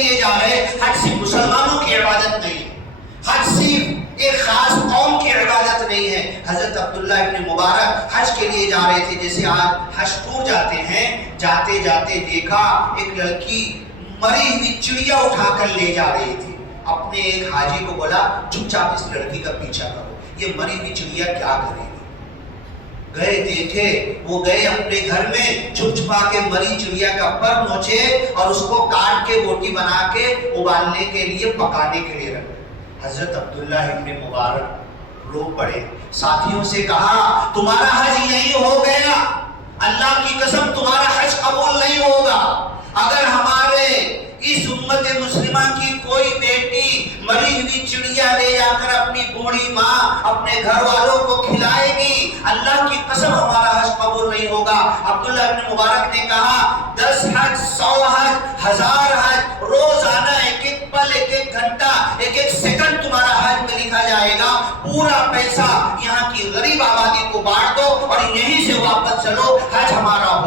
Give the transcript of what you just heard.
لیے جا رہے. حج صرف مسلمانوں کی عبادت نہیں ہے, حج صرف ایک خاص قوم کی عبادت نہیں ہے. حضرت عبداللہ ابن مبارک حج کے لیے جا رہے تھے. جیسے آج حج ٹور جاتے ہیں, جاتے جاتے دیکھا ایک لڑکی مری ہوئی چڑیا اٹھا کر لے جا رہی تھی. اپنے ایک حاجی کو بولا چپ چاپ اس لڑکی کا پیچھا کرو, یہ مری ہوئی چڑیا کیا کرے گی. گئے دیکھے, وہ گئے اپنے گھر میں چھپ چھپا کے مری چڑیا کا پر نوچے اور اس کو کاٹ کے بوٹی بنا کے ابالنے کے لیے پکانے کے لیے رکھے. حضرت عبداللہ ابن مبارک رو پڑے, ساتھیوں سے کہا تمہارا حج یہی ہو گیا, اللہ کی قسم تمہارا حج قبول نہیں ہوگا. اگر ہمارے اس امت مسلمہ کی کوئی بیٹی مری ہوئی چڑیا لے جا کر اپنی بوڑھی ماں اپنے گھر والوں کو کھلائے گی, اللہ کی قسم ہمارا حج قبول نہیں ہوگا. عبداللہ ابن مبارک نے کہا 10 حج 100 حج 1000 حج, روزانہ ایک ایک پل ایک ایک گھنٹہ ایک ایک سیکنڈ تمہارا حج میں لکھا جائے گا. پورا پیسہ یہاں کی غریب آبادی کو بانٹ دو اور یہیں سے واپس چلو, حج ہمارا